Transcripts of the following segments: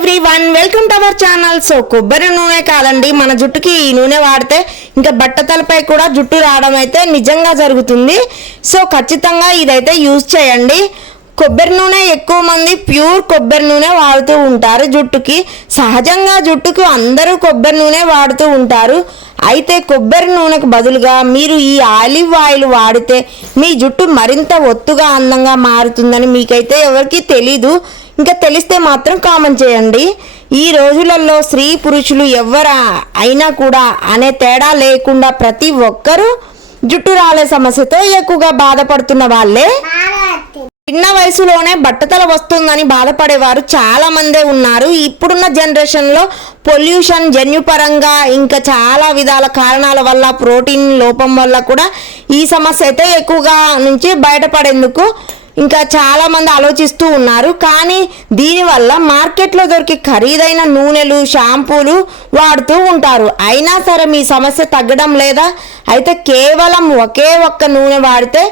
Everyone welcome to our channel. So కొబ్బరి నూనె కాదండి మన జుట్టుకి ఈ నూనె వాడితే ఇంకా బట్టతలపై కూడా జుట్టు రావడం అయితే నిజంగా జరుగుతుంది. సో ఖచ్చితంగా ఇదైతే యూజ్ చేయండి. కొబ్బరి నూనె ఎక్కువ మంది ప్యూర్ కొబ్బరి నూనె వాడుతూ ఉంటారు జుట్టుకి. సహజంగా జుట్టుకు అందరూ కొబ్బరి నూనె వాడుతూ ఉంటారు. అయితే కొబ్బరి నూనెకు బదులుగా మీరు ఈ ఆలివ్ ఆయిల్ వాడితే మీ జుట్టు మరింత ఒత్తుగా అందంగా మారుతుందని మీకైతే ఎవరికి తెలీదు. ఇంకా తెలిస్తే మాత్రం కామెంట్ చేయండి. ఈ రోజులలో స్త్రీ పురుషులు ఎవరు అయినా కూడా అనే తేడా లేకుండా ప్రతి ఒక్కరూ జుట్టు రాలే సమస్యతో ఎక్కువగా బాధపడుతున్న వాళ్ళే. చిన్న వయసులోనే బట్టతల వస్తుందని బాధపడేవారు చాలా మందే ఉన్నారు. ఇప్పుడున్న జనరేషన్లో పొల్యూషన్ జన్యుపరంగా ఇంకా చాలా విధాల కారణాల వల్ల ప్రోటీన్ లోపం వల్ల కూడా ఈ సమస్య అయితే ఎక్కువగా నుంచి బయటపడేందుకు ఇంకా చాలామంది ఆలోచిస్తూ ఉన్నారు. కానీ దీనివల్ల మార్కెట్లో దొరికే ఖరీదైన నూనెలు షాంపూలు వాడుతూ ఉంటారు. అయినా సరే మీ సమస్య తగ్గడం లేదా? అయితే కేవలం ఒకే ఒక్క నూనె వాడితే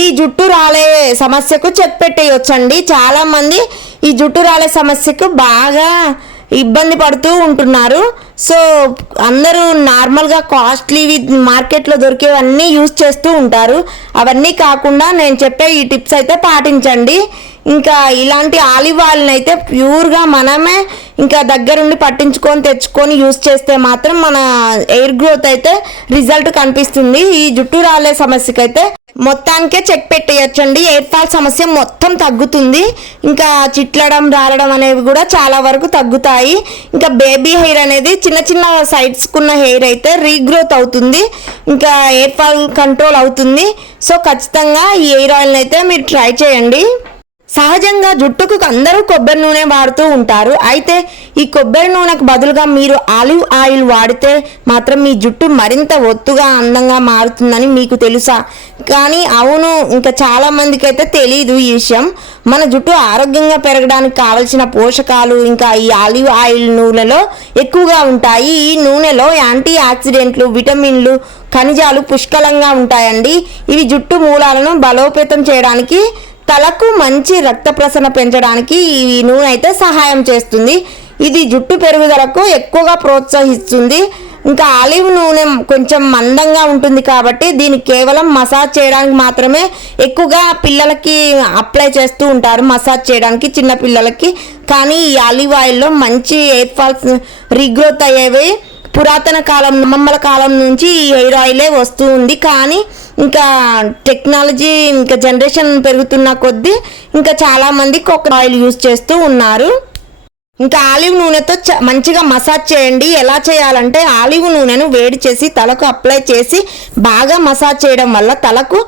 ఈ జుట్టు రాలే సమస్యకు చెప్పెట్టేయొచ్చండి. చాలామంది ఈ జుట్టు రాలే సమస్యకు బాగా ఇబ్బంది పడుతూ ఉంటున్నారు. సో అందరూ నార్మల్గా కాస్ట్లీవి మార్కెట్లో దొరికేవన్నీ యూజ్ చేస్తూ ఉంటారు. అవన్నీ కాకుండా నేను చెప్పే ఈ టిప్స్ అయితే పాటించండి. ఇంకా ఇలాంటి ఆలివ్ ఆయిల్ని అయితే ప్యూర్గా మనమే ఇంకా దగ్గరుండి పట్టించుకొని తెచ్చుకొని యూస్ చేస్తే మాత్రం మన ఎయిర్ గ్రోత్ అయితే రిజల్ట్ కనిపిస్తుంది. ఈ జుట్టు రాలే సమస్యకైతే మొత్తానికే చెక్ పెట్టేయచ్చండి. ఎయిర్ ఫాల్ సమస్య మొత్తం తగ్గుతుంది. ఇంకా చిట్లడం రాలడం అనేవి కూడా చాలా వరకు తగ్గుతాయి. ఇంకా బేబీ హెయిర్ అనేది చిన్న చిన్న సైడ్స్కున్న హెయిర్ అయితే రీగ్రోత్ అవుతుంది. ఇంకా ఎయిర్ ఫాల్ కంట్రోల్ అవుతుంది. సో ఖచ్చితంగా ఈ ఎయిర్ ఆయిల్ని అయితే మీరు ట్రై చేయండి. సహజంగా జుట్టుకు అందరూ కొబ్బరి నూనె వాడుతూ ఉంటారు. అయితే ఈ కొబ్బరి నూనెకు బదులుగా మీరు ఆలివ్ ఆయిల్ వాడితే మాత్రం మీ జుట్టు మరింత ఒత్తుగా అందంగా మారుతుందని మీకు తెలుసా? కానీ అవును ఇంకా చాలామందికి అయితే తెలియదు ఈ విషయం. మన జుట్టు ఆరోగ్యంగా పెరగడానికి కావలసిన పోషకాలు ఇంకా ఈ ఆలివ్ ఆయిల్ నూనెలో ఎక్కువగా ఉంటాయి. ఈ నూనెలో యాంటీ ఆక్సిడెంట్లు విటమిన్లు ఖనిజాలు పుష్కలంగా ఉంటాయండి. ఇవి జుట్టు మూలాలను బలోపేతం చేయడానికి తలకు మంచి రక్త ప్రసరణ పెంచడానికి ఈ నూనె అయితే సహాయం చేస్తుంది. ఇది జుట్టు పెరుగుదలకు ఎక్కువగా ప్రోత్సహిస్తుంది. ఇంకా ఆలివ్ నూనె కొంచెం మందంగా ఉంటుంది కాబట్టి దీన్ని కేవలం మసాజ్ చేయడానికి మాత్రమే ఎక్కువగా పిల్లలకి అప్లై చేస్తూ ఉంటారు. మసాజ్ చేయడానికి చిన్న పిల్లలకి. కానీ ఈ ఆలివ్ ఆయిల్లో మంచి ఎయిర్ ఫాల్స్ రీగ్రోత్ అయ్యేవి పురాతన కాలం మమ్మల కాలం నుంచి ఈ హెయిర్ ఆయిలే వస్తూ ఉంది. కానీ ఇంకా టెక్నాలజీ ఇంకా జనరేషన్ పెరుగుతున్న కొద్దీ ఇంకా చాలామంది కోకోనట్ ఆయిల్ యూజ్ చేస్తూ ఉన్నారు. ఇంకా ఆలివ్ నూనెతో మంచిగా మసాజ్ చేయండి. ఎలా చేయాలంటే ఆలివ్ నూనెను వేడి చేసి తలకు అప్లై చేసి బాగా మసాజ్ చేయడం వల్ల తలకు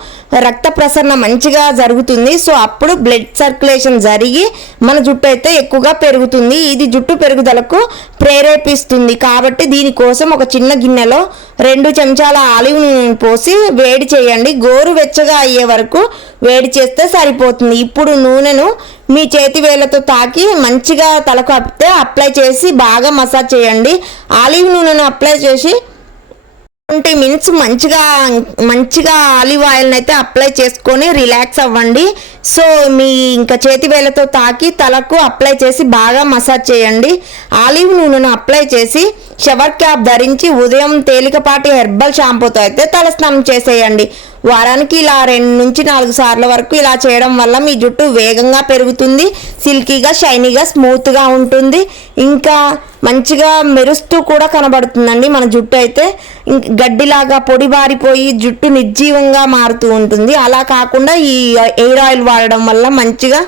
రక్త ప్రసరణ మంచిగా జరుగుతుంది. సో అప్పుడు బ్లడ్ సర్క్యులేషన్ జరిగి మన జుట్టు అయితే ఎక్కువగా పెరుగుతుంది. ఇది జుట్టు పెరుగుదలకు ప్రేరేపిస్తుంది. కాబట్టి దీనికోసం ఒక చిన్న గిన్నెలో రెండు చెంచాల ఆలివ్ నూనెను పోసి వేడి చేయండి. గోరు వెచ్చగా అయ్యే వరకు వేడి చేస్తే సరిపోతుంది. ఇప్పుడు నూనెను మీ చేతి వేళ్ళతో తాకి మంచిగా తలకు అప్పితే అప్లై చేసి బాగా మసాజ్ చేయండి. ఆలివ్ నూనెను అప్లై చేసి ట్వంటీ మినిట్స్ మంచిగా మంచిగా ఆలివ్ ఆయిల్ని అయితే అప్లై చేసుకొని రిలాక్స్ అవ్వండి. సో మీ ఇంకా చేతి వేలతో తాకి తలకు అప్లై చేసి బాగా మసాజ్ చేయండి. ఆలివ్ నూనెను అప్లై చేసి షవర్ క్యాప్ ధరించి ఉదయం తేలికపాటి హెర్బల్ షాంపూతో అయితే తలస్నానం చేసేయండి. వారానికి ఇలా రెండు నుంచి నాలుగు సార్ల వరకు ఇలా చేయడం వల్ల మీ జుట్టు వేగంగా పెరుగుతుంది సిల్కీగా షైనీగా స్మూత్గా ఉంటుంది. ఇంకా మంచిగా మెరుస్తూ కూడా కనబడుతుందండి మన జుట్టు అయితే. ఇంక గడ్డిలాగా పొడి బారిపోయి జుట్టు నిర్జీవంగా మారుతూ ఉంటుంది. అలా కాకుండా ఈ ఎయిర్ ఆయిల్ వాడడం వల్ల మంచిగా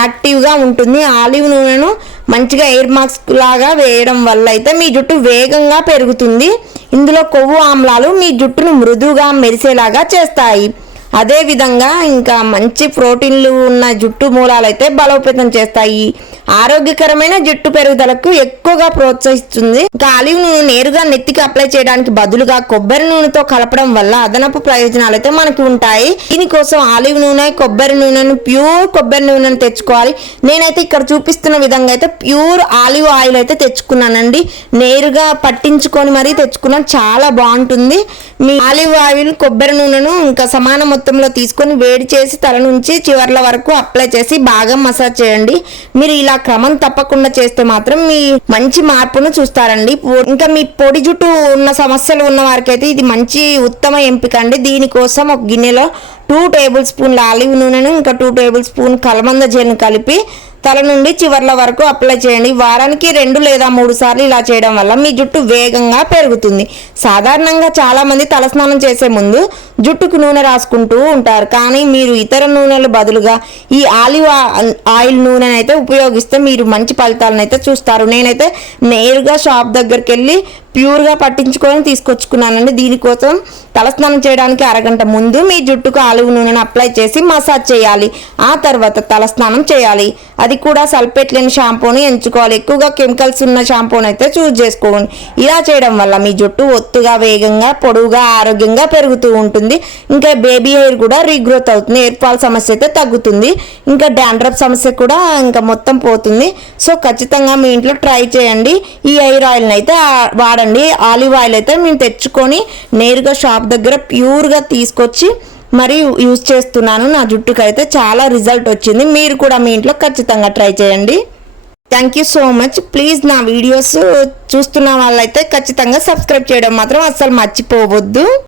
యాక్టివ్గా ఉంటుంది. ఆలివ్ నూనెను మంచిగా ఎయిర్ మాస్క్ లాగా వేయడం వల్ల అయితే మీ జుట్టు వేగంగా పెరుగుతుంది. ఇందులో కొవ్వు ఆమ్లాలు మీ జుట్టును మృదువుగా మెరిసేలాగా చేస్తాయి. అదేవిధంగా ఇంకా మంచి ప్రోటీన్లు ఉన్న జుట్టు మూలాలు అయితే బలోపేతం చేస్తాయి. ఆరోగ్యకరమైన జుట్టు పెరుగుదలకు ఎక్కువగా ప్రోత్సహిస్తుంది. ఇంకా ఆలివ్ నూనె నేరుగా నెత్తికి అప్లై చేయడానికి బదులుగా కొబ్బరి నూనెతో కలపడం వల్ల అదనపు ప్రయోజనాలు అయితే మనకి ఉంటాయి. దీనికోసం ఆలివ్ నూనె కొబ్బరి నూనెను ప్యూర్ కొబ్బరి నూనెను తెచ్చుకోవాలి. నేనైతే ఇక్కడ చూపిస్తున్న విధంగా అయితే ప్యూర్ ఆలివ్ ఆయిల్ అయితే తెచ్చుకున్నానండి. నేరుగా పట్టించుకొని మరీ తెచ్చుకున్నాను చాలా బాగుంటుంది. మీ ఆలివ్ ఆయిల్ కొబ్బరి నూనెను ఇంకా సమాన మొత్తంలో తీసుకొని వేడి చేసి తల నుంచి చివర్ల వరకు అప్లై చేసి బాగా మసాజ్ చేయండి. మీరు ఇలా క్రమం తప్పకుండా చేస్తే మాత్రం మీ మంచి మార్పును చూస్తారండి. ఇంకా మీ పొడి జుట్టు ఉన్న సమస్యలు ఉన్న వారికి అయితే ఇది మంచి ఉత్తమ ఎంపిక అండి. దీనికోసం ఒక గిన్నెలో టూ టేబుల్ స్పూన్ల ఆలివ్ నూనెను ఇంకా టూ టేబుల్ స్పూన్ కలమంద జెల్ను కలిపి తల నుండి చివర్ల వరకు అప్లై చేయండి. వారానికి రెండు లేదా మూడు సార్లు ఇలా చేయడం వల్ల మీ జుట్టు వేగంగా పెరుగుతుంది. సాధారణంగా చాలామంది తలస్నానం చేసే ముందు జుట్టుకు నూనె రాసుకుంటూ ఉంటారు. కానీ మీరు ఇతర నూనెలు బదులుగా ఈ ఆలివ్ ఆ- ఆయిల్ నూనెని అయితే ఉపయోగిస్తే మీరు మంచి ఫలితాలను అయితే చూస్తారు. నేనైతే నేరుగా షాప్ దగ్గరికి వెళ్ళి ప్యూర్గా పట్టించుకొని తీసుకొచ్చుకున్నానండి. దీనికోసం తలస్నానం చేయడానికి అరగంట ముందు మీ జుట్టుకు ఆలివ్ నూనెను అప్లై చేసి మసాజ్ చేయాలి. ఆ తర్వాత తలస్నానం చేయాలి. అది కూడా సల్ఫేట్ లేని షాంపూని ఎంచుకోవాలి. ఎక్కువగా కెమికల్స్ ఉన్న షాంపూని అయితే చూస్ చేసుకోండి. ఇలా చేయడం వల్ల మీ జుట్టు ఒత్తుగా వేగంగా పొడవుగా ఆరోగ్యంగా పెరుగుతూ ఉంటుంది. ఇంకా బేబీ హెయిర్ కూడా రీగ్రోత్ అవుతుంది. హెయిర్ ఫాల్ సమస్య అయితే తగ్గుతుంది. ఇంకా డాండ్రప్ సమస్య కూడా ఇంకా మొత్తం పోతుంది. సో ఖచ్చితంగా మీ ఇంట్లో ట్రై చేయండి. ఈ హెయిర్ ఆయిల్ని అయితే వాడండి. ఆలివ్ ఆయిల్ అయితే మేము తెచ్చుకొని నేరుగా షాప్ దగ్గర ప్యూర్గా తీసుకొచ్చి మరి యూజ్ చేస్తున్నాను. నా జుట్టుకైతే చాలా రిజల్ట్ వచ్చింది. మీరు కూడా మీ ఇంట్లో ఖచ్చితంగా ట్రై చేయండి. Thank you so much please నా వీడియోస్ చూస్తున్న వాళ్ళైతే ఖచ్చితంగా సబ్స్క్రైబ్ చేయడం మాత్రం అస్సలు మర్చిపోవద్దు.